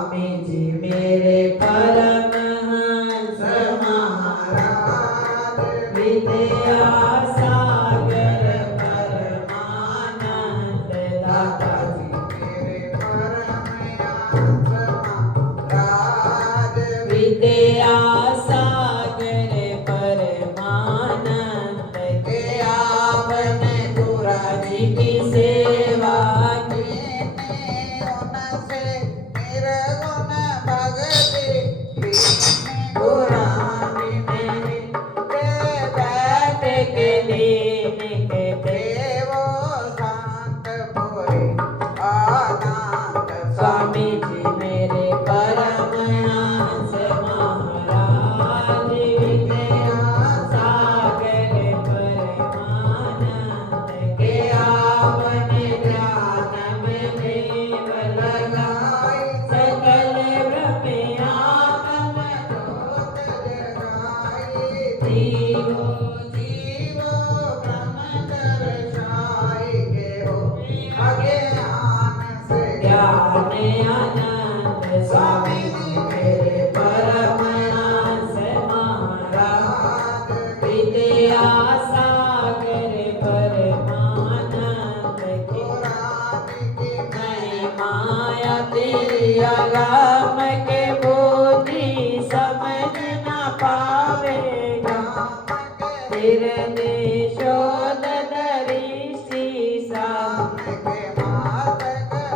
स्वामी जी मेरे परमहंस महाराज विद्या सागर परमानंद दाता जी मेरे परमहंस महाराज विद्या सागर परमानंद के आपने गुरा जी की सेवा स्वामी जी मेरे परमहंस महाराज विद्या सागर परमानंद के आपने ध्यान में देव लगाई सकल ब्रह्म आत्म ज्योत जगाई जीवो जीवो ब्रह्म दर्शाई के हो अज्ञान से ज्ञान आनंद स्वामी जी मेरे परमहंस महाराज विद्या सागर परमानंद की महिमा तेरी अगम के बुद्धि समझ न पावेगा तेरे देशोद दृष्टि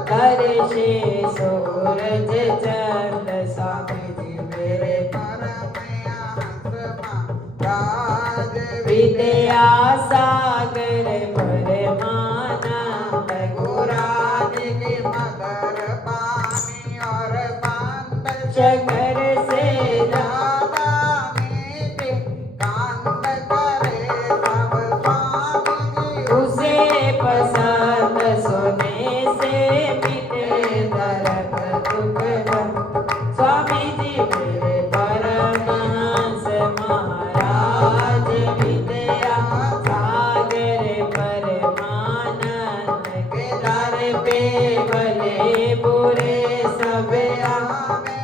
करशे सूरज चंद स्वामी जी मेरे परमहंस महाराज विद्या सागर परमानंद गुरादि की मगर पानी और बंद शकर से ज्यादा मीठे कांत करे सब स्वामी जी उसे पसंद सोने से मिटे दर्द दुख स्वामी जी मेरे परमहंस महाराज विद्या सागर परमानंद के दर पे भले बुरे सब आवे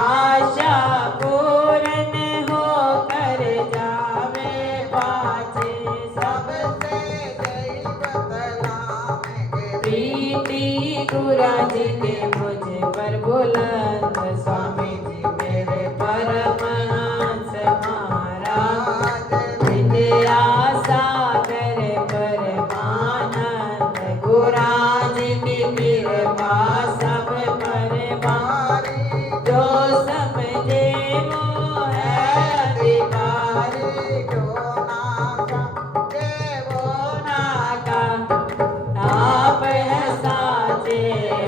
आशा पूर्ण हो कर जावे पाछे सबसे जय बतलावे प्रीति गुरा जी के मुझ पर बुलंद स्वामी जी मेरे परमहंस महाराज विद्या सागर परमानंद गुरा जी की कृपा सब पर भारी जो समझे वो है अधिकारी जो ना समझे वो ना का आप है साचे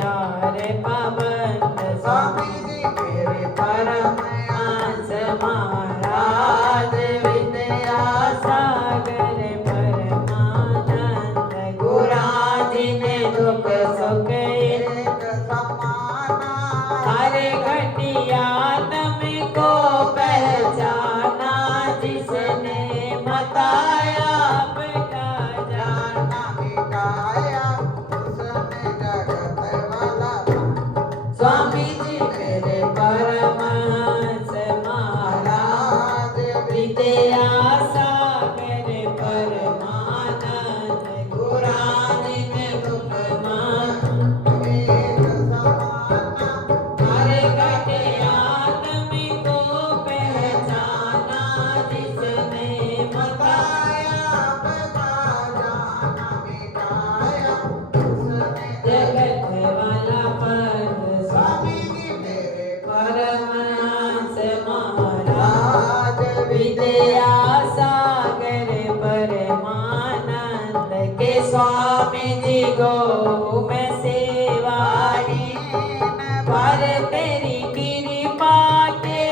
और पाबंद स्वामी जी मेरे परमहंस महाराज विद्या सागर परमानंद गुरा जी ने दुख सुख एक समाना हर घटिया तुमको पहचाना जिसने बताया आपका जाना मिटाया उसने जगत वाला स्वामी जी मेरे परमहंस महाराज विद्या सागर परमानंद गुरा जी ने दुख एक समाना हर घटिया तुमको पहचाना जिसने बताया आपका जाना मिटाया उसने जगत वाला पद स्वामी जी मेरे परमहंस महाराज विद्या सागर परमानंद के स्वामी जी गो मैं सेवाहीन पर तेरी कृपा के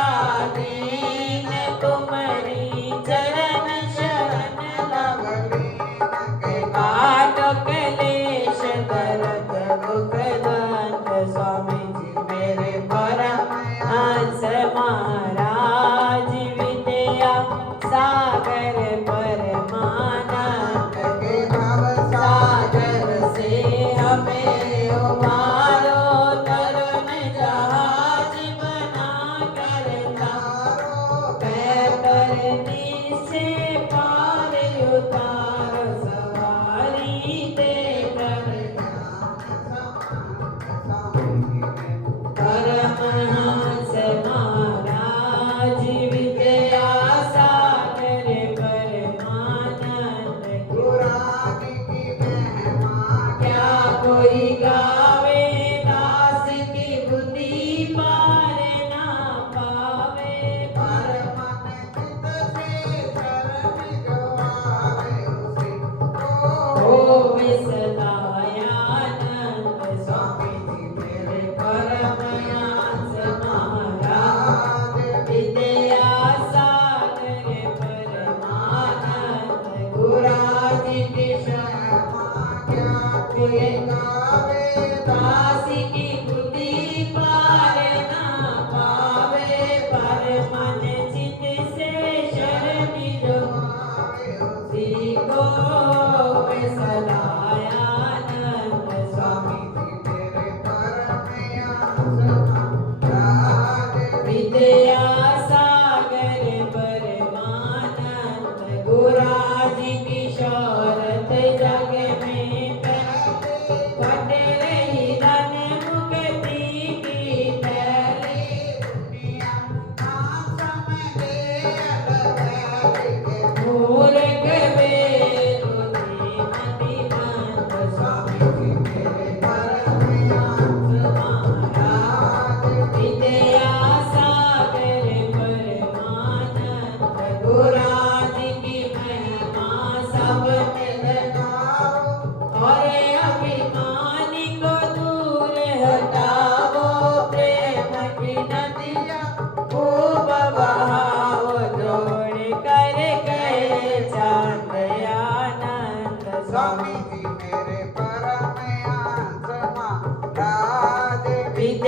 आधीन तुम्हारी चरण शरण लवलीन के काटो क्लेश दर्द दुख दंत स्वामी जी मेरे परमहंस महाराज विद्या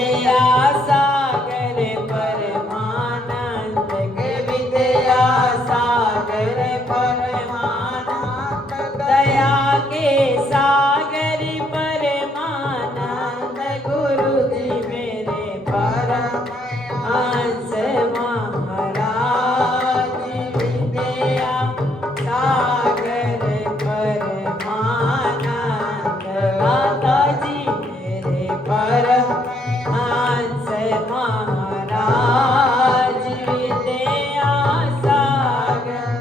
विद्या सागर परमानंद के विद्या सागर परमानंद दया के सागर परमानंद गुरु जी मेरे परमहंस महाराज विद्या सागर परमानंद माता जी मेरे परमहंस महाराज विद्या सागर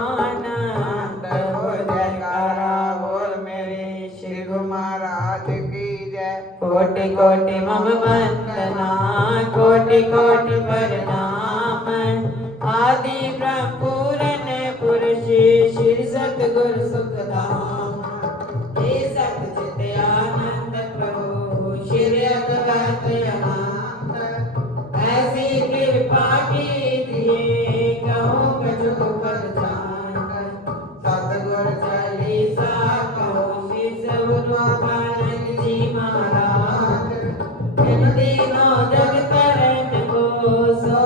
परमानंद बोल जयकारा बोल मेरे श्री गुरु महाराज की जय। कोटि कोटि मम वंदना कोटि कोटि प्रणाम आदि ब्रह्म पूरन पुरुष श्री सतगुरु सुखधाम हे सच्चिद आनंद प्रभु श्री अद्वैत अनंत ऐसी कृपा कीजिए कहूँ कछु पद जान सतगुरु चालीसा कहो श्री सवरूपानंद जी महाराज इन दिनों जग तरन को सो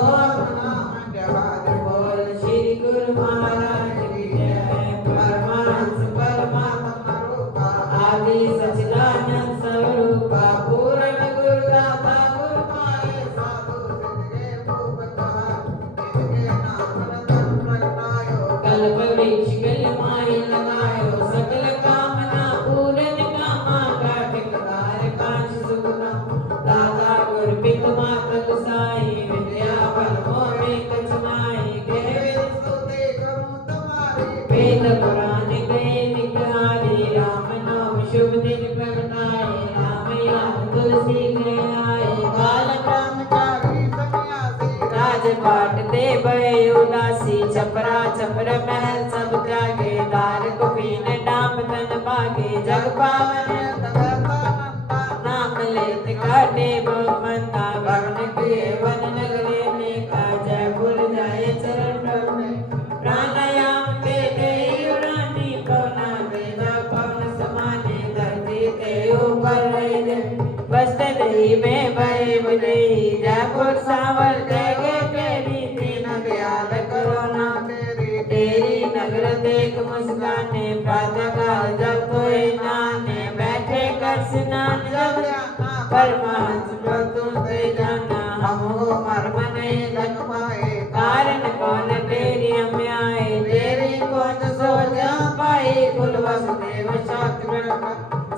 नाम जवाद बोल श्री गुरु महाराज की जय। परमांश परमात्मा रूपा आदि सच्चिदानंद स्वरूपा पूर्ण गुरुदाता गुरु माये साधु सिद्धे भूपता इनके नाम रतन प्रगटायो कल्प वृक्ष गल माही लगायो सकल कामना पूर्ण कामा काटिक दार कांच सुखना दाता गुरु पित माता गुसाई विद्या बल मोहि कछ नाहि के वेद स्तुति करूं तुम्हारी वेद पुराण गए निकाली राम नाम शुभ दिन प्रगटाए राम याद तुलसी ले आए बाल ब्रह्मचारी सन्यासी राजपाट दे भय उदासी छपरा छपर महल सब त्यागे दार कुपीन डाम तन भागे जग पावन नाम लेत काटे बहुमंदा भवन किए वन नगरे नेका जय भूल जाए चरण प्रभु प्राणायाम के देई उड़ानी पवना वेदा पवन समाने धरती ते ऊपर रही जय बस्त दही में भय बुझई जयपुर सावर देगे तेरी दीन दयाल करुणा तेरी नगर देख मुस्काने प्रातः काल जब कोई नाने बैठे कर स्नान जब परमांश प्रभु ते जाना हमको मर्म नहीं लग पाए कारण कौन तेरी हम आए तेरी कौन सो जा पाए कुल वसुदेव शास्त्र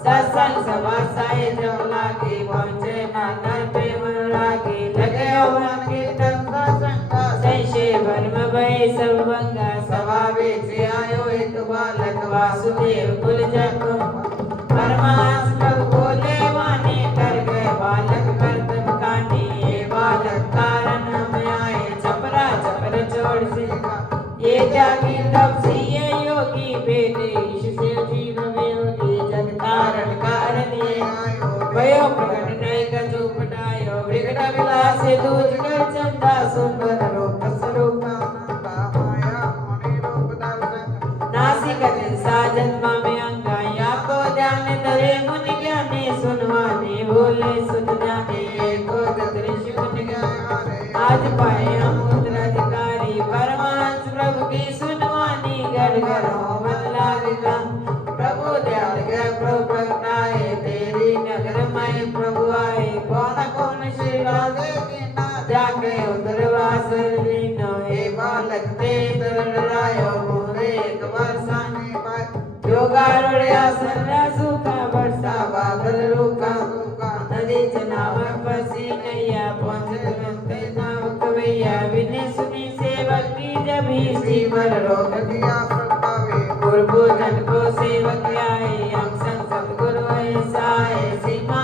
सत्संग सभा साई जब लागे पहुंचे नागर प्रेम लागे लगे ओम कीर्तन सत्संग संशय भर्म भय सब भंगा सभा बेच आयो एक बालक वासुदेव कुल जप परमांश प्रभु बोले वाणी कर गए बालक कर्तव्य काटी ये बालक कारण हम आए छपरा छपर छोड़ से ये जागी तब से ये योगी बेटे ईश से जीव में योगी जग तारण कारण ये भयो प्रकट नहीं कछु पटायो विकट विलास से दूज कर चंदा सुंदर रूप स्वरूप नासिक साजन में अंगा या को ध्यान धरे मुनि ज्ञानी सुनवाने बोले सुन जाने को दृश्य मुनि ज्ञानी आज पाए हम उत्तराधिकारी परमांश प्रभु की सुनवानी घर घर मन लागेगा प्रभु दयाल गए प्रभु प्रगटाए तेरी नगर में प्रभु आए कौन कौन श्री राधे जाके उदरवास लीनो हे बालक ते दररायो मोरे एक वर्षाने पाए योगारूढ़ आसन सुखा वर्षा बादल रुका नदी चनाव पसी नैया पहुँचते नाव कवैया विने सुनी सेवक की जब ही श्रीवर रोक दिया प्रतावे गुरु को सेवक आए हम संग सतगुरु ऐसा है सीमा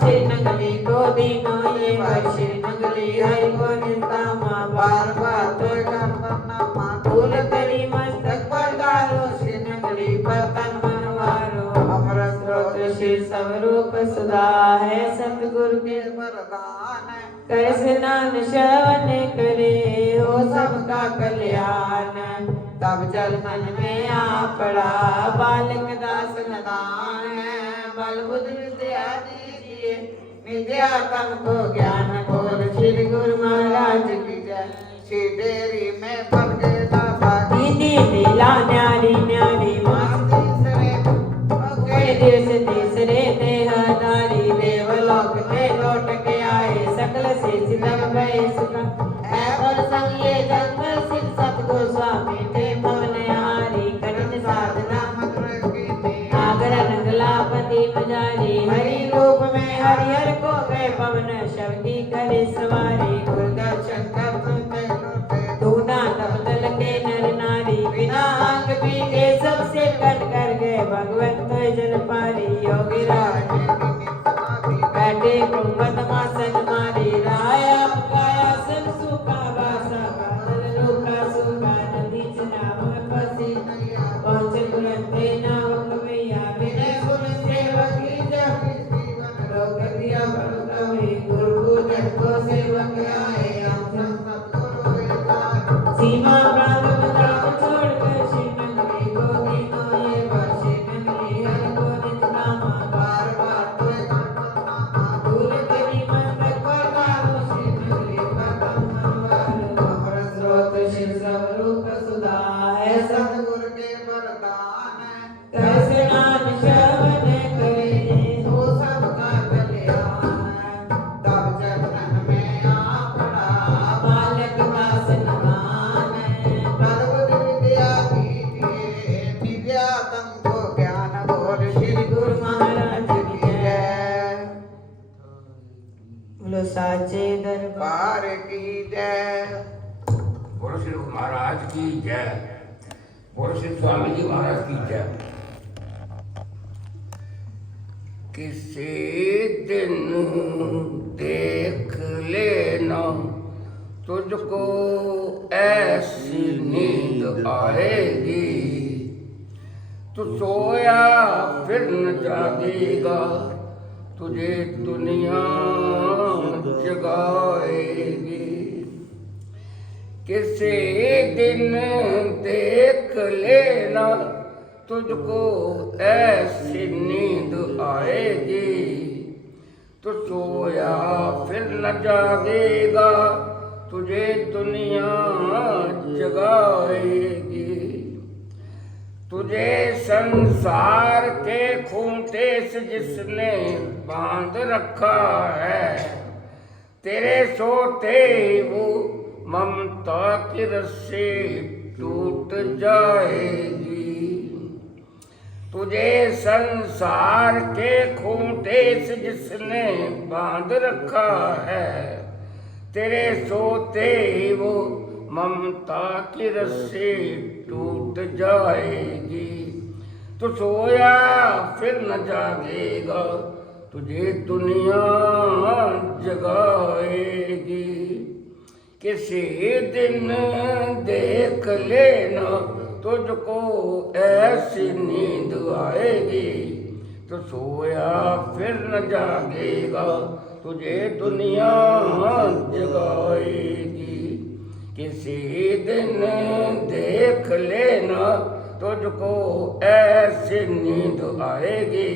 श्री नगली को दीनो ये श्री नगली हरि को निता माँ बार बार तो करना माँ फूल करी मस्तक पर डालो श्री नगली पर तन मनवारो अमृत स्रोत श्री स्वरूप सुधा है सतगुरु के वरदान कर स्नान श्रवण करे हो सबका कल्याण तब जल मन में आ पड़ा बालक दास नदान बल बुद्धि विद्या विद्या तुमको ज्ञान बोल श्री गुरु महाराज की जय। श्री डेरी में भर गए दादा दीदी लीला न्यारी न्यारी माँ तीसरे तीसरे देहदारी देवलोक में लौट के आए सकल से सितम गए सुख है और संग ये जन्म सिद्ध सतगुरु स्वामी थे पवन हारी कठिन साधना आगरन गलापति मजारी हरि रूप में हरिहर को गए पवन शब्दी करे सवारी गुरुदर्शन कर दूना तबदल के नर नारी बिना अंग पीटे सबसे कट कर गए भगवत तो जन पारी योगी राज बैठे कुंभत मासन मारी राया काया सब सुखा वासा कादल लोका सुखा नदी चनाव फसी पहुंचे तुरंते नाव कवैया विनय गुण सेवक की जप लोक दिया बरता हुई गुरु पूजन को सेवक आए सीमा प्रांत बदाम छोड़कर श्री नगरी को दीनो ये वर्षे नगरी हर को नित नामा बार बार तुए दूर तेरी मंतक पर कारो श्री नगरी पतम मनवार स्रोत शिव स्वरूप सुधा है सतगुरु के वरदान तैसे नाम श्रवण करे तो सबका कल्याण तब जन्म में आ पड़ा बालक दास साचे दरबार की जय। बोलो श्री महाराज की जय। बोलो श्री स्वामी जी महाराज की जय। किसी दिन देख लेना तुझको ऐसी नींद आएगी, तू सोया फिर न जागेगा, तुझे दुनिया जगाएगी। किसी दिन देख लेना तुझको ऐसी नींद आएगी, तो सोया फिर न जागेगा, तुझे दुनिया जगाएगी। तुझे संसार के खूंटे से जिसने बांध रखा है, तेरे सोते वो ममता की रस्सी टूट जाएगी। तुझे संसार के खूंटे से जिसने बांध रखा है, तेरे सोते वो ममता की रस्सी टूट जाएगी। तो सोया फिर न जागेगा, तुझे दुनिया जगाएगी। किसी दिन देख लेना तुझको ऐसी नींद आएगी, तो सोया फिर न जागेगा, तुझे दुनिया जगाएगी। किसी दिन देख लेना तुझको ऐसी नींद आएगी,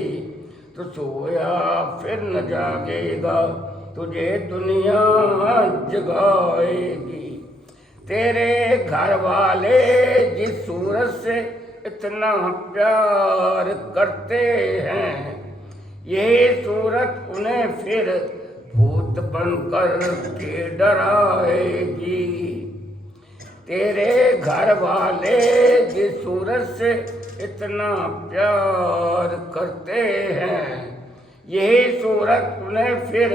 तो सोया फिर न जागेगा, तुझे दुनिया जगाएगी। तेरे घर वाले जिस सूरत से इतना प्यार करते हैं, यही सूरत उन्हें फिर भूत बनकर के डराएगी। तेरे घर वाले जिस सूरत से इतना प्यार करते हैं, यही सूरत उन्हें फिर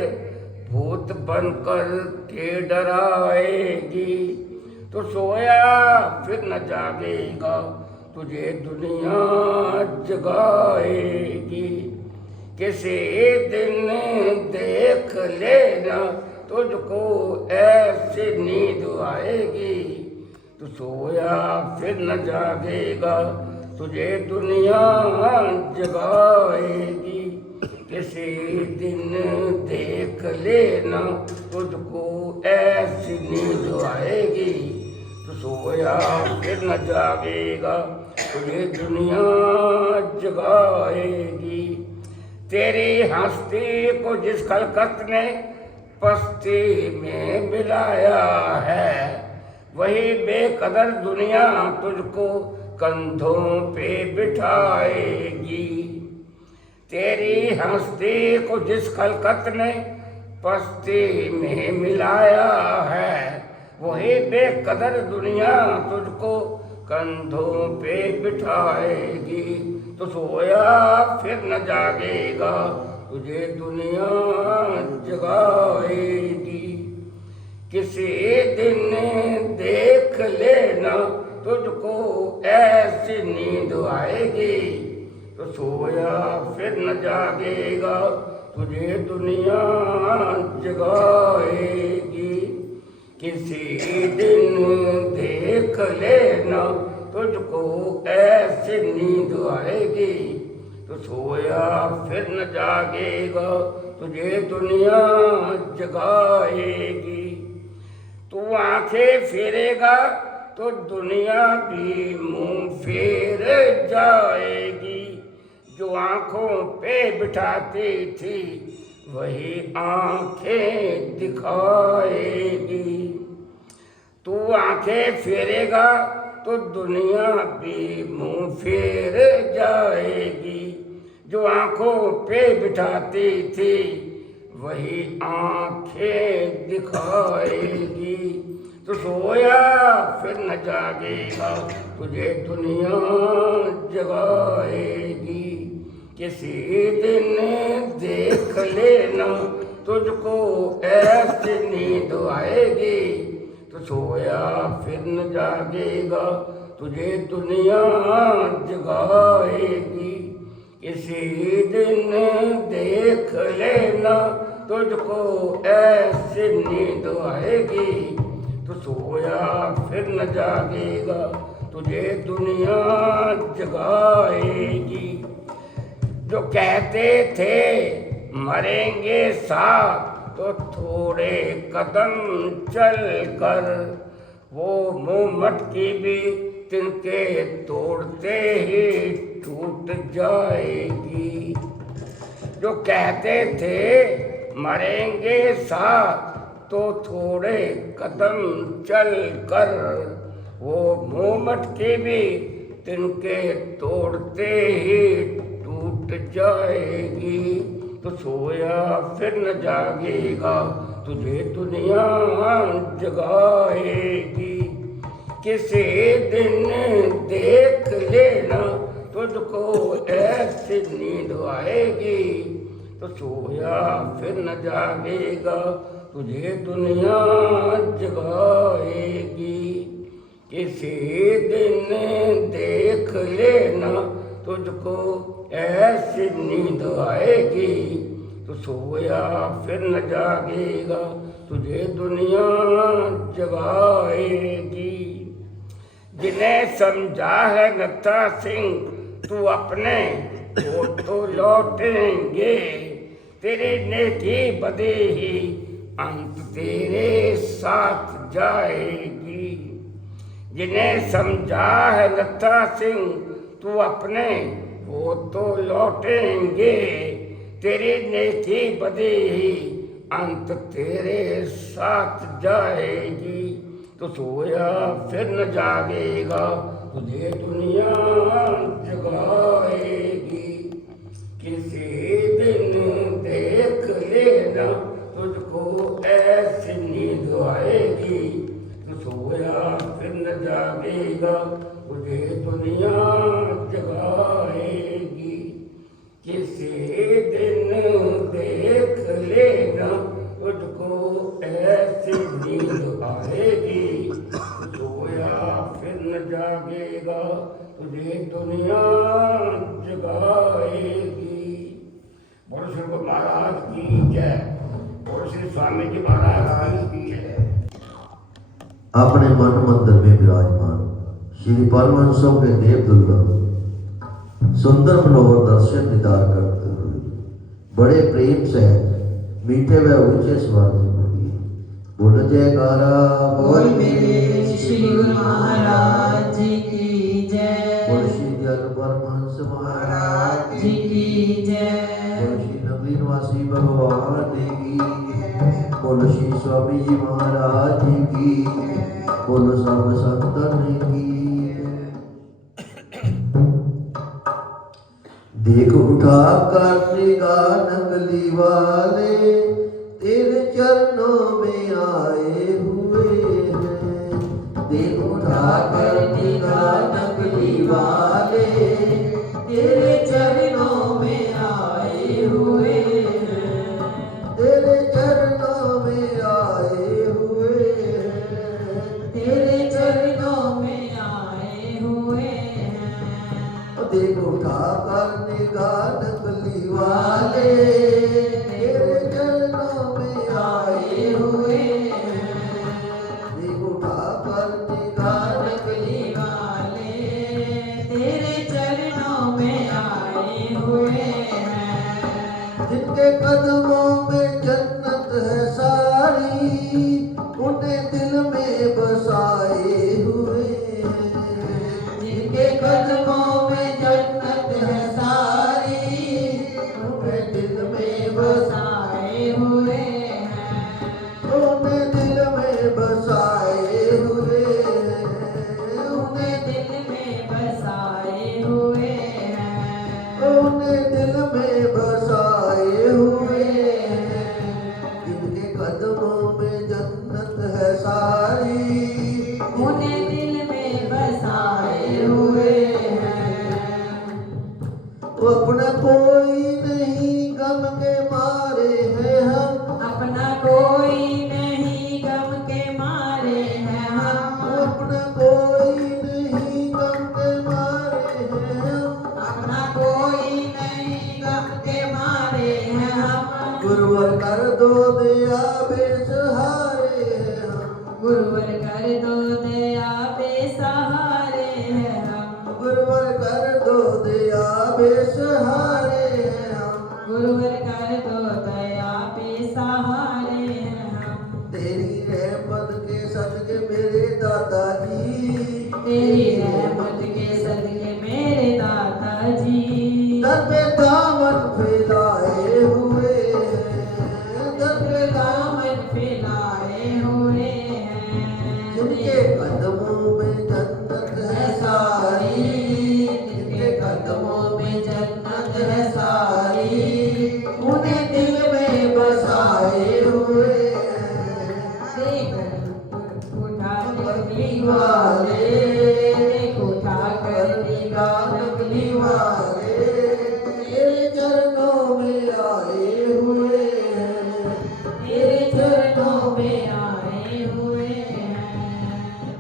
भूत बनकर के डराएगी। तो सोया फिर न जागेगा, तुझे दुनिया जगाएगी। किसी दिन देख लेना तुझको ऐसी नींद आएगी, तो सोया फिर न जागेगा, तुझे दुनिया जगाएगी। किसी दिन देख लेना तुझको ऐसी नींद आएगी, तो सोया फिर न जागेगा, तुझे दुनिया जगाएगी। तेरी हस्ती को जिस खलकत ने पस्ती में मिलाया है, वही बेकदर दुनिया तुझको कंधों पे बिठाएगी। तेरी हस्ती को जिस खलकत ने पस्ती में मिलाया है, वही बेकदर दुनिया तुझको कंधों पे बिठाएगी। तो सोया फिर न जागेगा, तुझे दुनिया जगाएगी। किसी दिन देख लेना तुझको ऐसी नींद आएगी, तो सोया फिर न जागेगा, तुझे दुनिया जगाएगी। किसी दिन देख लेना तुझको ऐसी नींद आएगी, तो सोया फिर न जागेगा, तुझे दुनिया जगाएगी। तू आंखें फेरेगा तो दुनिया भी मुंह फेर जाएगी। जो आंखों पे बिठाती थी वही आंखें दिखाएगी। तू आंखें फेरेगा तो दुनिया भी मुंह फेर जाएगी। जो आंखों पे बिठाती थी वही आंखें दिखाएगी। तो सोया फिर न जागेगा, तुझे दुनिया जगाएगी। किसी दिन देख लेना तुझको ऐसी नींद आएगी, तो सोया फिर न जागेगा, तुझे दुनिया जगाएगी। किसी दिन देख लेना तुझको ऐसी नींद आएगी, तो सोया फिर न जागेगा, तुझे दुनिया जगाएगी। जो कहते थे मरेंगे साथ, तो थोड़े कदम चल कर वो मुंह मटकी भी तिनके तोड़ते ही टूट जाएगी। जो कहते थे मरेंगे साथ, तो थोड़े कदम चल कर वो मुंह मटकी भी तिनके तोड़ते ही टूट जाएगी। तो सोया फिर न जागेगा, तुझे दुनिया जगाएगी। किसी दिन देख लेना तुझको ऐसी नींद आएगी, तो सोया फिर न जागेगा, तुझे दुनिया जगाएगी। किसी दिन देख लेना तुझको ऐसी नींद आएगी, तो सोया फिर न जागेगा, तुझे दुनिया जगाएगी। जिन्हें समझा है नत्था सिंह तू अपने, वो तो लौटेंगे। तेरी नेकी बदी ही अंत तेरे साथ जाएगी। जिन्हें समझा है नत्था सिंह तू अपने, वो तो लौटेंगे। तेरी नेकी बदी ही अंत तेरे साथ जाएगी। तो सोया फिर न जागेगा, तुझे दुनिया जगाएगी। किसी दिन देख लेना तुझको ऐसी नींद आएगी, तो सोया फिर न जागेगा, तुझे दुनिया जगाएगी। किसी दिन देख लेना तुझको ऐसी नींद आएगी, सोया फिर न जागेगा, तुझे दुनिया जगाएगी। बोलो श्री गुरु महाराज की जय। बोलो श्री स्वामी जी महाराज की जय। अपने मन मंदिर में विराजमान श्री परमहंसों के देव दुर्लभ सुंदर मनोहर दर्शन दीदार करते हुए बड़े प्रेम से मीठे व ऊंचे स्वर से बोलिए, बोलो जयकारा बोल मेरे श्री गुरु महाराज जी की जय। बोल श्री दयालु परमहंस महाराज जी की जय। बोलो श्री नगरी निवासी भगवान की जय। बोलो श्री स्वामी जी महाराज की जय। बोलो सब संतन की जय। देख उठा कर निगाह नकली वाले तेरे चरणों में आए हुए हैं। देख उठा कर निगाह नकली वाले तेरे चरणों में आए हुए हैं। तेरे चरणों में आए हुए हैं। तेरे चरणों में आए हुए हैं। देख उठा कर निगाह नकली वाले तेरे चरणों में आए हुए हैं। देख उठा कर निगाह नकली वाले तेरे चरणों में आए हुए हैं। जिनके कदमों में जन्नत है सारी उन्हें दिल में बसाए हुए हैं। जिनके कदमों में जन्नत है सारी उन्हें दिल में बसाए हुए हैं। उन्हें दिल में बसाए हुए हैं। उन्हें दिल में बसाए हुए हैं। उन्हें दिल में बसाए हुए हैं। जिनके कदमों में जन्नत है सारी उन्हें दिल में बसाए हुए हैं। वो अपना कोई नहीं गम के मारे हैं हम। अपना कोई नहीं गम के मारे हैं हम। वो अपना कोई नहीं गम के मारे हैं हम। अपना कोई नहीं गम के मारे हैं हम। गुरुवर कर दो दया बेसहारे हैं हम। गुरुवर कर दो दया बेसहारे हैं हम। गुरुवर कर दो दया बेसहारे हैं हम। गुरुवर कर दो दया बेसहारे हैं हम। तेरी रहमत के सदके मेरे दादाजी तेरी रहमत के सदके मेरे दादाजी दर पे दामन फैलाए हुए हैं। दर पे दामन फैलाए हुए हैं। जिनके कदमों में जन्नत है सारी जिनके कदमों में जन्नत है सारी उन्हें दिल में बसाए हुए देख उठा नकली वाले देख उठा कर निगाह नकली वाले तेरे चरणों में आए हुए हैं। तेरे चरणों में आए हुए हैं।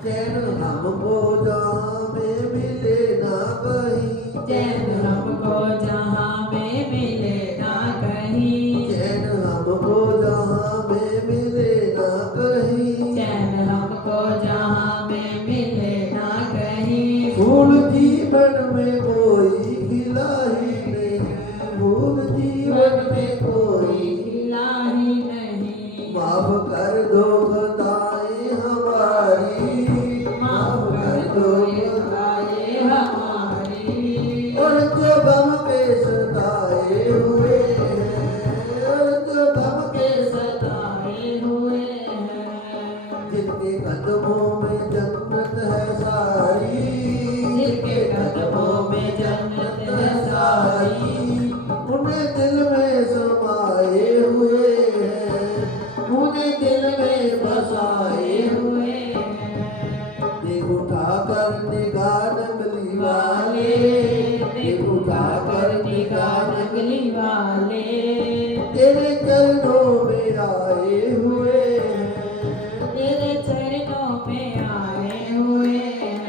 चैन हमको जहाँ में मिले ना कहीं। चैन हमको जहाँ में मिले ना कहीं। चैन हमको जहाँ में मिले ना कहीं। चैन हमको जहाँ में मिले ना कहीं। फूल जीवन में कोई खिला ही नहीं। फूल जीवन में कोई खिला ही नहीं। माफ कर दो खताएं हमारी। माफ कर दो खताएं हमारी। और जो गम के सताए हुए हैं। और जो गम के सताए हुए हैं। जिनके कदमों में जन्नत है सारी। जिनके कदमों में जन्नत है सारी उन्हें दिल में समाए हुए हैं। उन्हें दिल में बसाए हुए हैं। देख उठा कर निगाह नकली वाले। देख उठा कर निगाह नकली वाले तेरे चरणों में आए हुए हैं। तेरे चरणों में आए हुए हैं।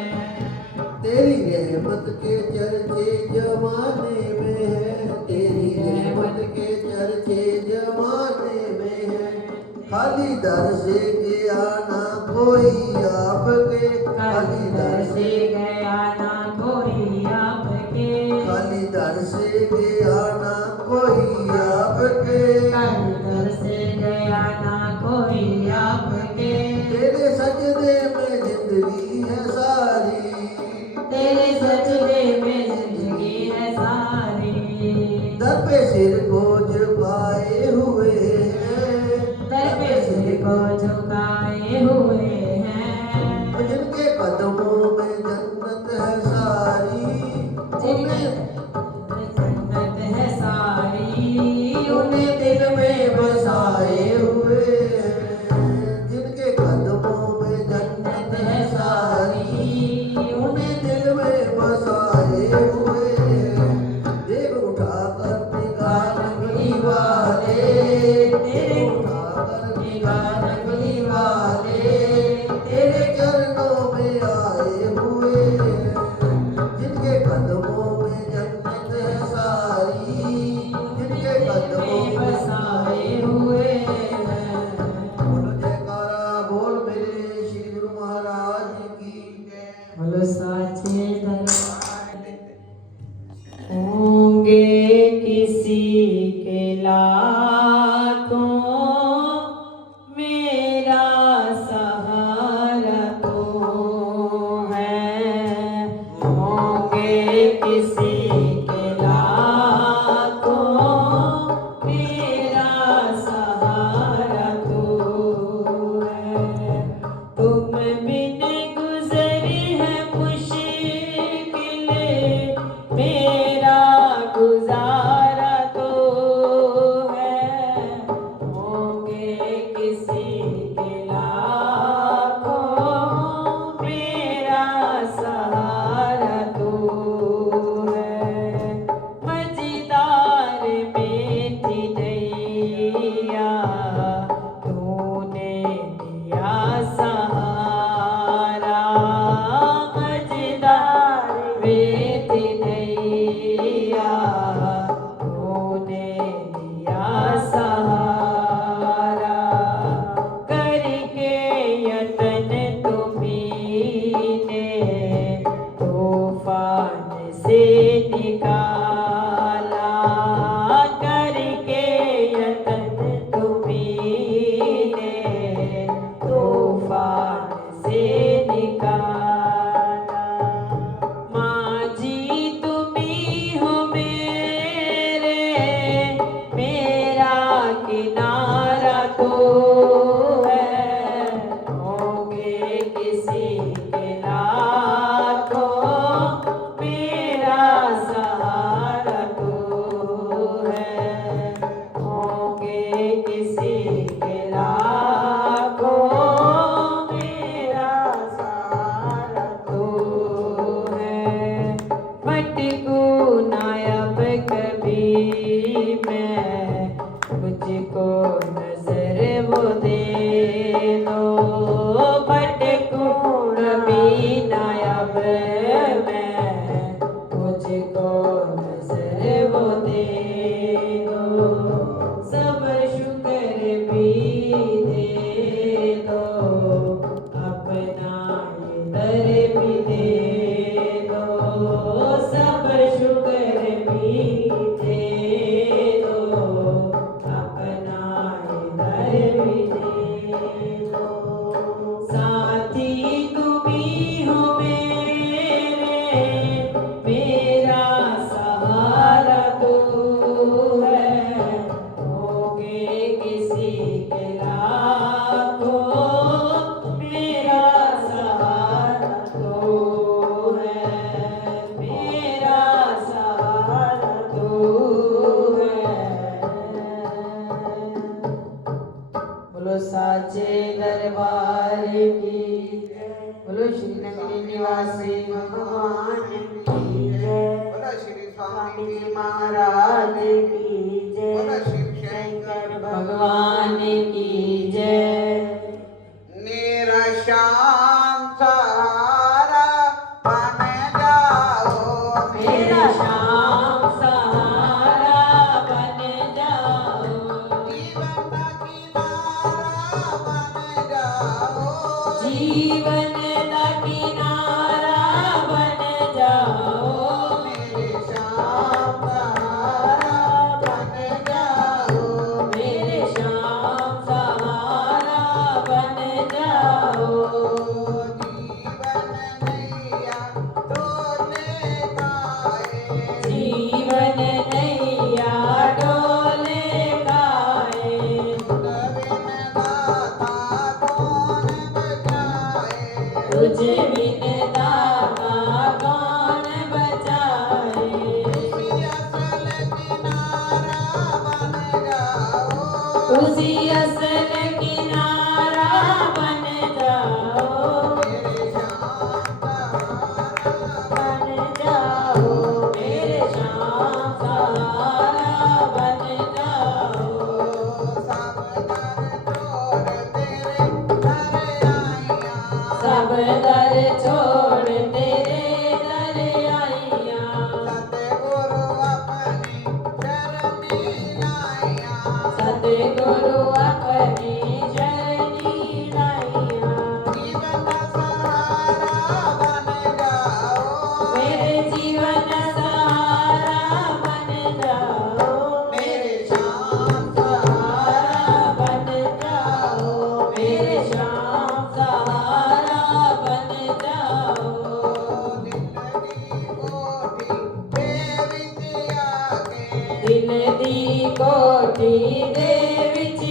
तेरी रहमत के चर्चे जमाने में है। तेरी रहमत के चर्चे जमाने में है। खाली दर से गया ना कोई आपके। खाली दर से गया ना कोई आपके। खाली दर से गया ना कोई आपके। दर से गया ना कोई आपके। तेरे सजदे में जिंदगी है सारी। तेरे सजदे में जिंदगी है सारी। सहारा तू है। तुम बिन गुजरी है मुश्किलें, मेरा गुजारा तो है। होंगे किसी के लाखों, मेरा सहारा तू है। मझधार में थी नैया, तूने दिया सहारा। मझधार में थी नैया, तूने दिया सहारा। करके यतन तुम्हीं तूफान से निकाला। करके यतन तुम्हीं तूफान से निकाला। माझी तुम्हीं हो मेरे, मेरा किनारा तो है। होंगे किसी के लाखों, मेरा सहारा तो है। होंगे किसी के लाखों, मेरा सहारा तो है। भटकू ना अब कभी मैं, मुझको नजर वो दे दो। भटकू कभी ना अब मैं, मुझको नजर वो दे दो। सब शुक्र भी दे दो, अपना ये दर भी दे दो। सब शुक्र भी दे दो, अपना ये दर भी दे दो। साथी तुम्हीं हो मेरे, मेरा सहारा तू है। होंगे किसी के लाखों, मेरा सहारा तो है। मेरा सहारा तो है। बोलो साचे दरबार की जय। बोलो श्री नगरी निवासी भगवान की जय। बोलो श्री स्वामी जी महाराज की बोलो जय। शिव शंकर भगवान की जय। मेरा शाम सहारा बन जाओ। मेरा शाम सहारा बन जाओ। जीवन का किनारा बन जाओ। जीवन का किनारा बन जाओ। मेरे शाम सहारा बन जाओ। मेरे शाम सहारा बन जाओ। जीवन नैया डोले गाए। जीवन नैया डोले गाए। तुझ बिन दाता कौन बचाए। तुझी असल किनारा बन जाओ। बन जाओ। मेरे शाम सहारा बन जाओ। सब दर छोड़ तेरे दर आइया। सतगुरु अपनी शरणी लाइया। मेरे जीवन सहारा बन जाओ। मेरे शाम सहारा बन जाओ। मेरे शाम सहारा बन जाओ। दिल दी कोठी दे विच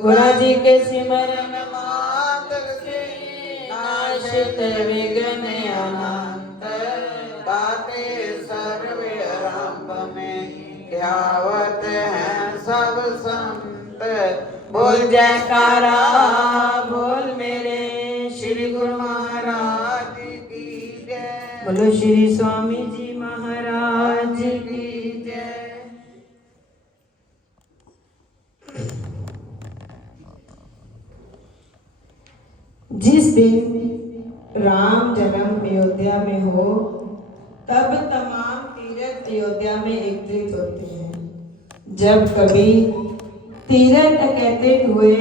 गुरु जी के सिमरन मात्र से नाशित विघ्न अनंत गाते सर्वे आरंभ में ध्यावत हैं सब संत। बोल जयकारा बोल मेरे श्री गुरु महाराज की जय। बोलो श्री स्वामी जी महाराज की जय। जिस दिन राम जन्म अयोध्या में हो तब तमाम तीर्थ अयोध्या में एकत्रित होते हैं। जब कभी तीर्थ एकत्रित हुए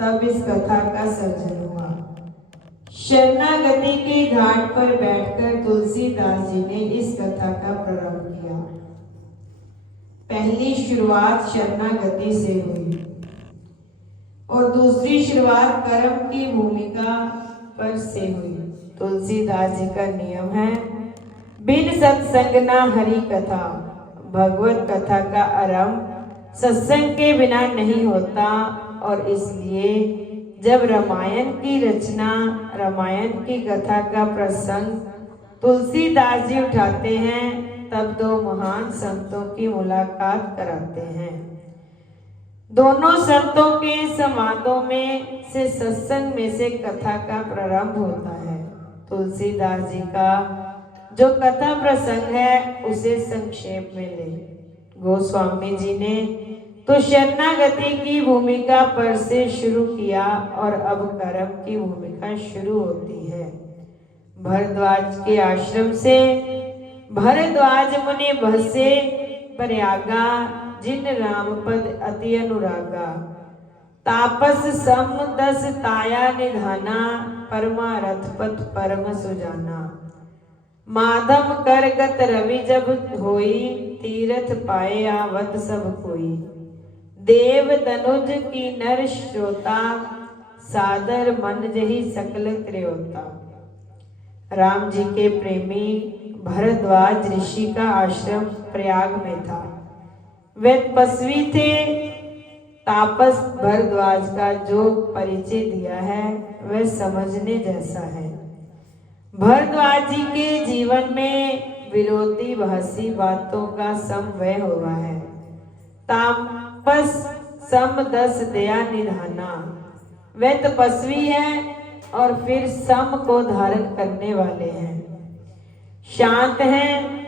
तब इस कथा का सर्जन हुआ। शरणागति के घाट पर बैठकर तुलसीदास जी ने इस कथा का प्रारंभ किया। पहली शुरुआत शरणागति से हुई और दूसरी शुरुआत कर्म की भूमिका पर से हुई। तुलसीदास जी का नियम है, बिन सत्संग ना हरि कथा। भगवत कथा का आरंभ सत्संग के बिना नहीं होता और इसलिए जब रामायण की रचना, रामायण की कथा का प्रसंग तुलसीदास जी उठाते हैं तब दो महान संतों की मुलाकात कराते हैं। दोनों संतों के संवादों में से सत्संग में से कथा का प्रारंभ होता है। तुलसीदास जी का जो कथा प्रसंग है उसे संक्षेप में ले। गोस्वामी जी ने तो शरणागति की भूमिका पर से शुरू किया और अब कर्म की भूमिका शुरू होती है। भरद्वाज के आश्रम से भरद्वाज मुनि बसे प्रयागा, जिन रामपद अति अनुरागा। तापस सम दस ताया निधाना, परमारथ पथ परम सुजाना। माधव करगत रवि जब होई, तीरथ पाए आवत सब कोई। देव तनुज की नर श्रोता, सादर मन जही सकल त्रियोता। राम जी के प्रेमी भरद्वाज ऋषि का आश्रम प्रयाग में था। वे तपस्वी थे। तापस भरद्वाज का जो परिचय दिया है वह समझने जैसा है। भरद्वाज जी के जीवन में विरोधी भाषी बातों का समवय हुआ है। तापस सम दस दया निधाना। वे तपस्वी हैं और फिर सम को धारण करने वाले हैं। शांत हैं,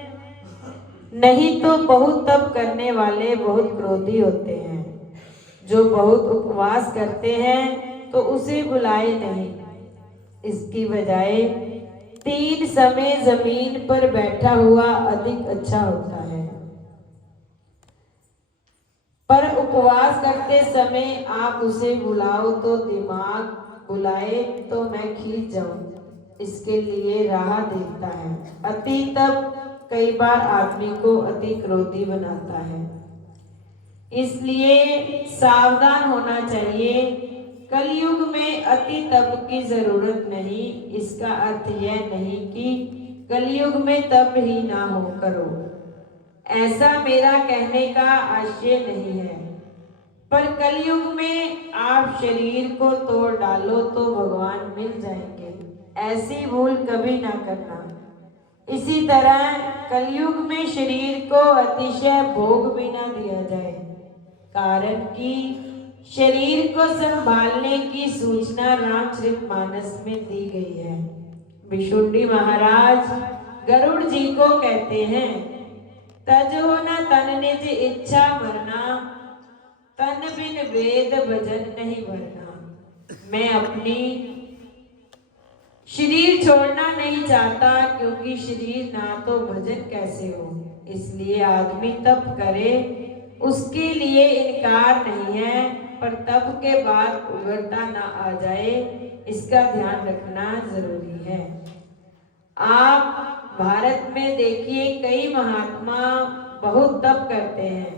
नहीं तो बहुत तप करने वाले बहुत क्रोधी होते हैं। जो बहुत उपवास करते हैं तो उसे बुलाए नहीं, इसकी बजाय 3 समय जमीन पर बैठा हुआ अधिक अच्छा होता है। पर उपवास करते समय आप उसे बुलाओ तो दिमाग, बुलाए तो मैं खींच जाऊं, इसके लिए राह देखता है। अति तप कई बार आदमी को अति क्रोधी बनाता है, इसलिए सावधान होना चाहिए। कलयुग में अति तप की जरूरत नहीं। इसका अर्थ यह नहीं कि कलयुग में तप ही ना हो करो, ऐसा मेरा कहने का आशय नहीं है। पर कलयुग में आप शरीर को तोड़ डालो तो भगवान मिल जाएंगे, ऐसी भूल कभी ना करना। इसी तरह कलयुग में शरीर को अतिशय भोग भी ना दिया जाए, कारण कि शरीर को संभालने की सूचना रामचरितमानस में दी गई है। भिशुंडी महाराज गरुड़ जी को कहते हैं, तजो न तन निज इच्छा मरना, तन बिन वेद भजन नहीं भरना। मैं अपनी शरीर छोड़ना नहीं चाहता, क्योंकि शरीर ना तो भजन कैसे हो। इसलिए आदमी तप करे, उसके लिए इनकार नहीं है, पर तप के बाद उग्रता ना आ जाए, इसका ध्यान रखना जरूरी है। आप भारत में देखिए, कई महात्मा बहुत तप करते हैं।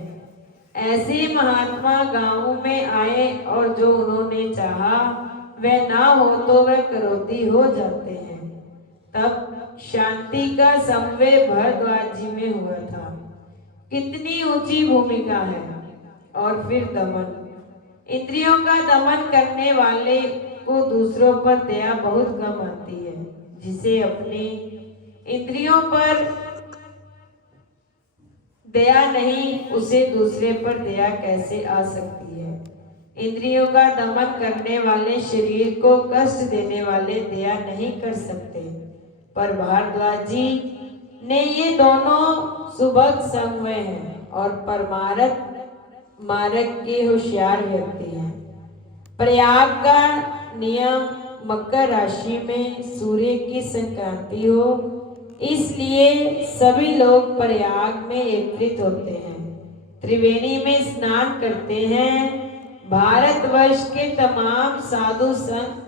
ऐसे महात्मा गांवों में आए और जो उन्होंने चाहा वह ना हो तो वह क्रोधी हो जाते हैं। तब शांति का संवय भरद्वाज जी में हुआ था। कितनी ऊंची भूमिका है। और फिर दमन, इंद्रियों का दमन करने वाले को दूसरों पर दया बहुत कम आती है। जिसे अपनी इंद्रियों पर दया नहीं, उसे दूसरे पर दया कैसे आ सकती है। इंद्रियों का दमन करने वाले शरीर को कष्ट देने वाले दया नहीं कर सकते। पर भारद्वाज जी ने ये दोनों सुभग संगमय हैं और परमारथ मार्ग के होशियार व्यक्ति हैं। प्रयाग का नियम मकर राशि में सूर्य की संक्रांति हो, इसलिए सभी लोग प्रयाग में एकत्रित होते हैं, त्रिवेणी में स्नान करते हैं। भारतवर्ष के तमाम साधु संत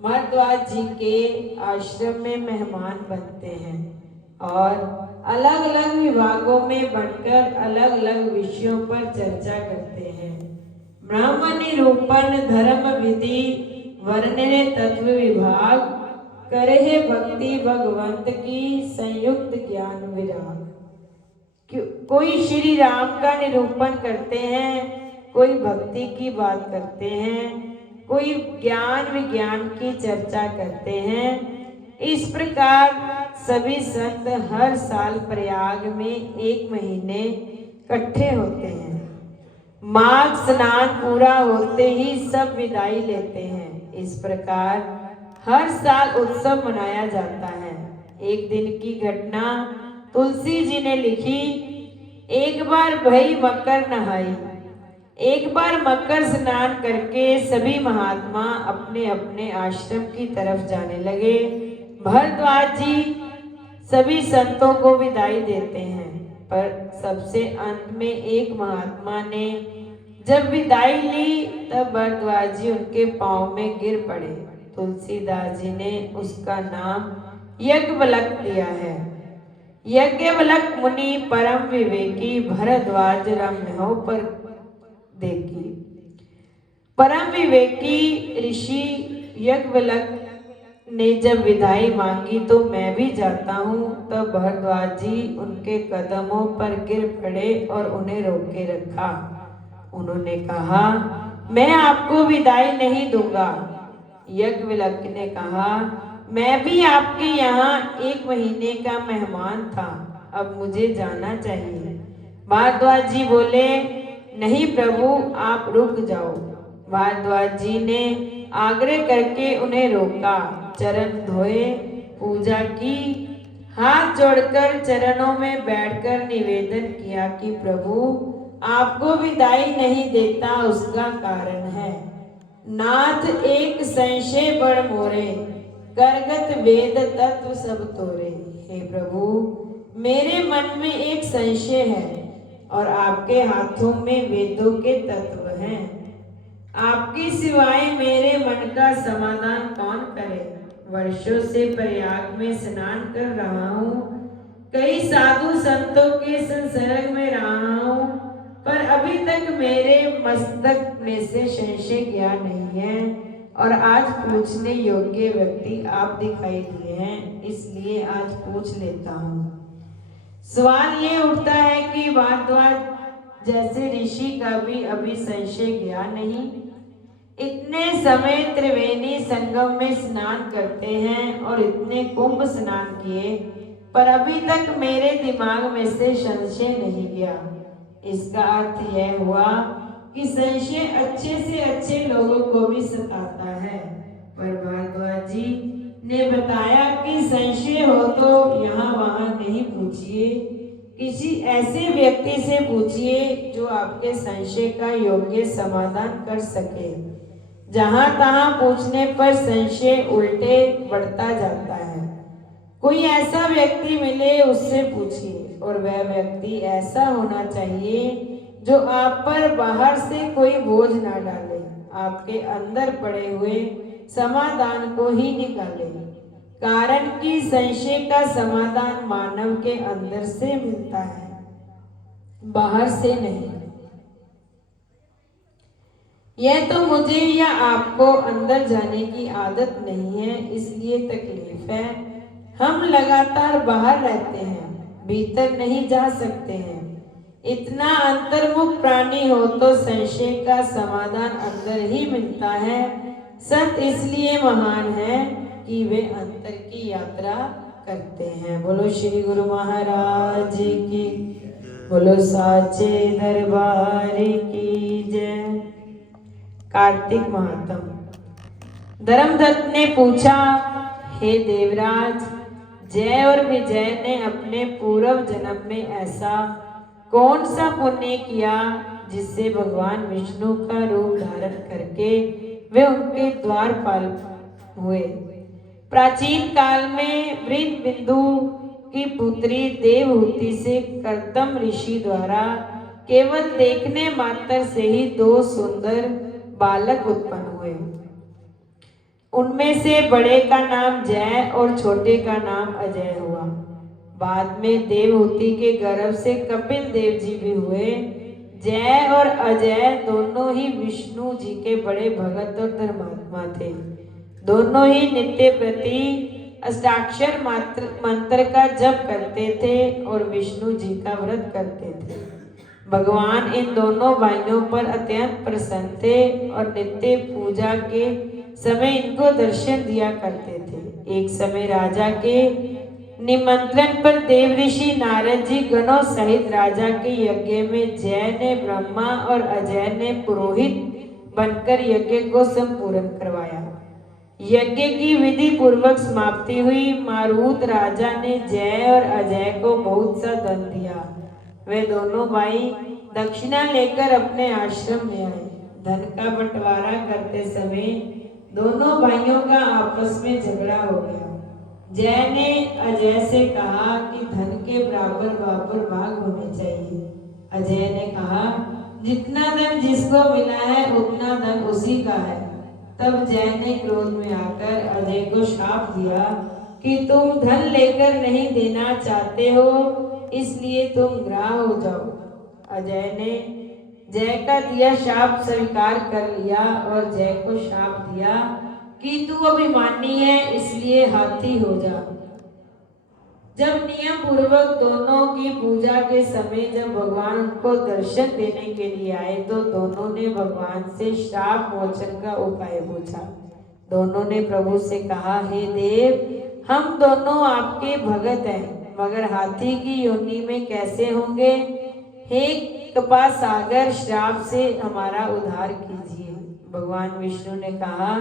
भारद्वाज जी के आश्रम में मेहमान बनते हैं और अलग अलग विभागों में बढ़कर अलग अलग विषयों पर चर्चा करते हैं। ब्राह्मण निरूपण, धर्म विधि, वर्णने तत्व विभाग, करे भक्ति भगवंत की, संयुक्त ज्ञान विराग। कोई श्री राम का निरूपण करते हैं, कोई भक्ति की बात करते हैं, कोई ज्ञान विज्ञान की चर्चा करते हैं। इस प्रकार सभी संत हर साल प्रयाग में एक महीने इकट्ठे होते हैं। माघ स्नान पूरा होते ही सब विदाई लेते हैं। इस प्रकार हर साल उत्सव मनाया जाता है। एक दिन की घटना तुलसी जी ने लिखी। एक बार भई मकर नहाई। एक बार मकर स्नान करके सभी महात्मा अपने अपने आश्रम की तरफ जाने लगे। भारद्वाज जी सभी संतों को विदाई देते हैं, पर सबसे अंत में एक महात्मा ने जब विदाई ली तब भारद्वाज जी उनके पांव में गिर पड़े। तुलसीदास जी ने उसका नाम यज्ञवल्क दिया है। यज्ञवल्क मुनि परम विवेकी, भारद्वाज रम्यो पर देखी। परम विवेकी ऋषि यज्ञवल्क ने जब विदाई मांगी तो मैं भी जाता हूँ, तब भारद्वाज जी उनके कदमों पर गिर पड़े और उन्हें रोके रखा। उन्होंने कहा, मैं आपको विदाई नहीं दूंगा। यज्ञवल्क ने कहा, मैं भी आपके यहाँ एक महीने का मेहमान था, अब मुझे जाना चाहिए। भारद्वाज जी बोले, नहीं प्रभु, आप रुक जाओ। भारद्वाज जी ने आग्रह करके उन्हें रोका, चरण धोए, पूजा की, हाथ जोड़कर चरणों में बैठकर निवेदन किया कि प्रभु आपको विदाई नहीं देता, उसका कारण है। नाथ एक संशय बड़ मोरे, करगत वेद तत्व सब तोरे। हे प्रभु, मेरे मन में एक संशय है और आपके हाथों में वेदों के तत्व हैं। आपके सिवाय मेरे मन का समाधान कौन करे। वर्षों से प्रयाग में स्नान कर रहा हूँ, कई साधु संतों के संसर्ग में रहा हूँ, पर अभी तक मेरे मस्तक में से संशय गया नहीं है और आज पूछने योग्य व्यक्ति आप दिखाई दिए हैं, इसलिए आज पूछ लेता हूँ। सवाल ये उठता है कि भारद्वाज जैसे ऋषि का भी अभी संशय गया नहीं। इतने समय त्रिवेणी संगम में स्नान करते हैं और इतने कुंभ स्नान किए, पर अभी तक मेरे दिमाग में से संशय नहीं गया। इसका अर्थ यह हुआ कि संशय अच्छे से अच्छे लोगों को भी सताता है। पर भारद्वाज जी ने बताया कि संशय हो तो यहाँ वहाँ नहीं पूछिए, किसी ऐसे व्यक्ति से पूछिए जो आपके संशय का योग्य समाधान कर सके। जहाँ तहाँ पूछने पर संशय उल्टे बढ़ता जाता है। कोई ऐसा व्यक्ति मिले उससे पूछिए, और वह व्यक्ति ऐसा होना चाहिए जो आप पर बाहर से कोई बोझ ना डाले, आपके अंदर पड़े हुए समाधान को ही निकाले। कारण कि संशय का समाधान मानव के अंदर से मिलता है, बाहर से नहीं। यह तो मुझे या आपको अंदर जाने की आदत नहीं है, इसलिए तकलीफ है। हम लगातार बाहर रहते हैं, भीतर नहीं जा सकते हैं। इतना अंतर्मुख प्राणी हो तो संशय का समाधान अंदर ही मिलता है। संत इसलिए महान है कि वे अंतर की यात्रा करते हैं। बोलो श्री गुरु महाराज की, बोलो साचे दरबार की जय। कार्तिक महात्म। धर्मदत्त ने पूछा, हे देवराज, जय और विजय ने अपने पूर्व जन्म में ऐसा कौन सा पुण्य किया जिससे भगवान विष्णु का रूप धारण करके वे उनके द्वारपाल हुए। प्राचीन काल में वृंद बिंदु की पुत्री देवहूति से कर्दम ऋषि द्वारा केवल देखने मात्र से ही 2 सुंदर बालक उत्पन्न हुए। उनमें से बड़े का नाम जय और छोटे का नाम अजय हुआ। बाद में देवहूति के गर्भ से कपिल देव जी भी हुए। जय और अजय दोनों ही विष्णु जी के बड़े भगत और धर्मात्मा थे। दोनों ही नित्य प्रति अष्टाक्षर मंत्र का जप करते थे और विष्णु जी का व्रत करते थे। भगवान इन दोनों भाइयों पर अत्यंत प्रसन्न थे और नित्य पूजा के समय इनको दर्शन दिया करते थे। एक समय राजा के निमंत्रण पर देव ऋषि नारद जी गणों सहित राजा के यज्ञ में जय ने ब्रह्मा और अजय ने पुरोहित बनकर यज्ञ को संपूर्ण करवाया। यज्ञ की विधि पूर्वक समाप्ति हुई। मारुत राजा ने जय और अजय को बहुत सा धन दिया। वे दोनों भाई दक्षिणा लेकर अपने आश्रम में आए। धन का बंटवारा करते समय दोनों भाइयों का आपस में झगड़ा हो गया। जय ने अजय से कहा कि धन के बराबर भाग होने चाहिए। अजय ने कहा, जितना धन जिसको मिला है उतना धन उसी का है। तब जय ने क्रोध में आकर अजय को श्राप दिया कि तुम धन लेकर नहीं देना चाहते हो, इसलिए तुम ग्राह हो जाओ। अजय ने जय का दिया श्राप स्वीकार कर लिया और जय को श्राप दिया कि तू अभिमानी है, इसलिए हाथी हो जा। जब नियम पूर्वक दोनों की पूजा के समय जब भगवान उनको दर्शन देने के लिए आए तो दोनों ने भगवान से श्राप मोचन का उपाय पूछा। दोनों ने प्रभु से कहा, हे देव, हम दोनों आपके भगत हैं, मगर हाथी की योनि में कैसे होंगे? हे कृपा सागर, श्राप से हमारा उद्धार कीजिए। भगवान विष्णु ने कहा,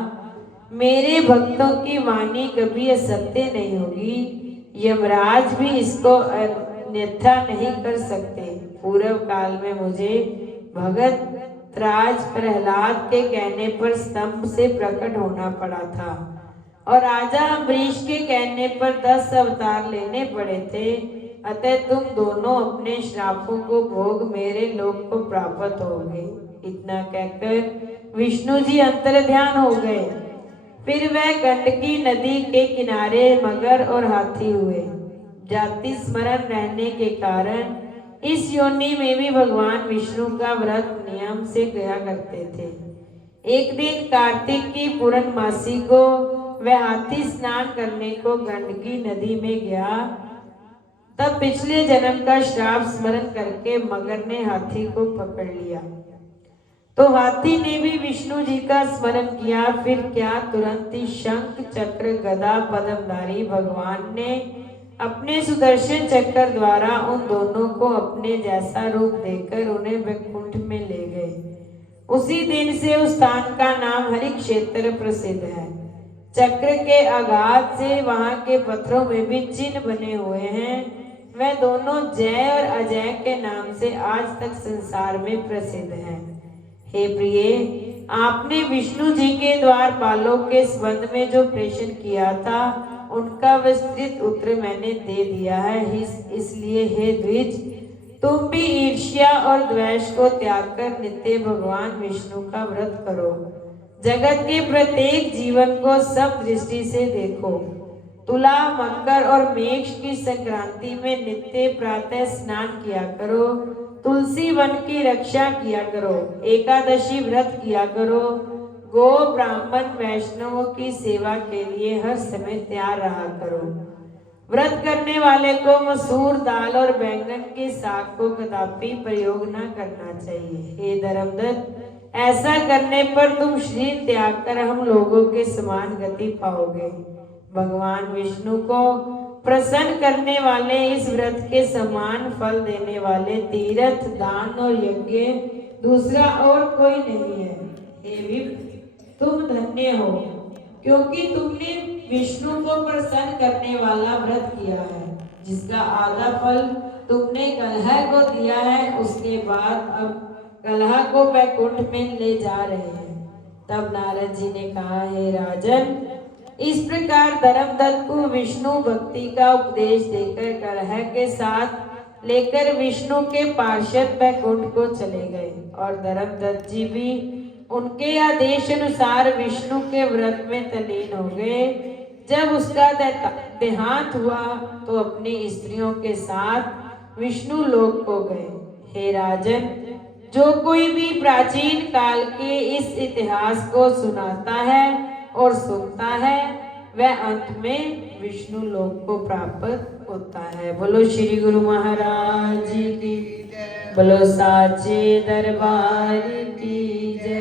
मेरे भक्तों की वाणी कभी असत्य नहीं होगी। यमराज भी इसको अन्यथा नहीं कर सकते। पूर्व काल में मुझे भगत राज प्रहलाद के कहने पर स्तंभ से प्रकट होना पड़ा था और राजा अम्बरीश के कहने पर 10 अवतार लेने पड़े थे। अतः तुम दोनों अपने श्रापों को भोग मेरे लोक को प्राप्त हो गए। इतना कहकर विष्णु जी अंतर ध्यान हो गए। फिर वह गंडकी नदी के किनारे मगर और हाथी हुए। जाति स्मरण रहने के कारण इस योनि में भी भगवान विष्णु का व्रत नियम से किया करते थे। एक दिन कार्तिक की पूर्णमासी को वह हाथी स्नान करने को गंडकी नदी में गया। तब पिछले जन्म का श्राप स्मरण करके मगर ने हाथी को पकड़ लिया। तो हाथी ने भी विष्णु जी का स्मरण किया। फिर क्या, तुरंत ही शंख चक्र गदा पद्मधारी भगवान ने अपने सुदर्शन चक्र द्वारा उन दोनों को अपने जैसा रूप देकर उन्हें वैकुंठ में ले गए। उसी दिन से उस स्थान का नाम हरि क्षेत्र प्रसिद्ध है। चक्र के आघात से वहां के पत्थरों में भी चिन्ह बने हुए हैं। वह दोनों जय और अजय के नाम से आज तक संसार में प्रसिद्ध हैं। हे प्रिय, आपने विष्णु जी के द्वारपालों के संबंध में जो प्रश्न किया था उनका विस्तृत उत्तर मैंने दे दिया है। इसलिए हे द्विज, तुम भी ईर्ष्या और द्वेष को त्याग कर नित्य भगवान विष्णु का व्रत करो। जगत के प्रत्येक जीवन को सब दृष्टि से देखो। तुला, मकर और मेष की संक्रांति में नित्य प्रातः स्नान किया करो। तुलसी वन की रक्षा किया करो। एकादशी व्रत किया करो। गो, ब्राह्मण, वैष्णवों की सेवा के लिए हर समय तैयार रहा करो। व्रत करने वाले को मसूर दाल और बैंगन के साग को कदापि प्रयोग न करना चाहिए। हे धर्मदत्त, ऐसा करने पर तुम शरीर त्याग कर हम लोगों के समान गति पाओगे। भगवान विष्णु को प्रसन्न करने वाले इस व्रत के समान फल देने वाले तीर्थ, दान और यज्ञ दूसरा और कोई नहीं है। हे विप्र, तुम धन्य हो, क्योंकि तुमने विष्णु को प्रसन्न करने वाला व्रत किया है, जिसका आधा फल तुमने कलह को दिया है। उसके बाद अब कलह को वैकुंठ में ले जा रहे हैं। तब नारद जी ने कहा, हे राजन, इस प्रकार धर्मदत्त को विष्णु भक्ति का उपदेश देकर कलह के साथ लेकर विष्णु के पार्षद वैकुंठ को चले गए। और धर्मदत्त जी भी उनके आदेश अनुसार विष्णु के व्रत में तल्लीन हो गए। जब उसका देहांत हुआ तो अपनी स्त्रियों के साथ विष्णु लोक को गए। हे राजन, जो कोई भी प्राचीन काल के इस इतिहास को सुनाता है और सुनता है, वह अंत में विष्णु लोक को प्राप्त होता है। बोलो श्री गुरु महाराज की, बोलो साचे दरबार की जय।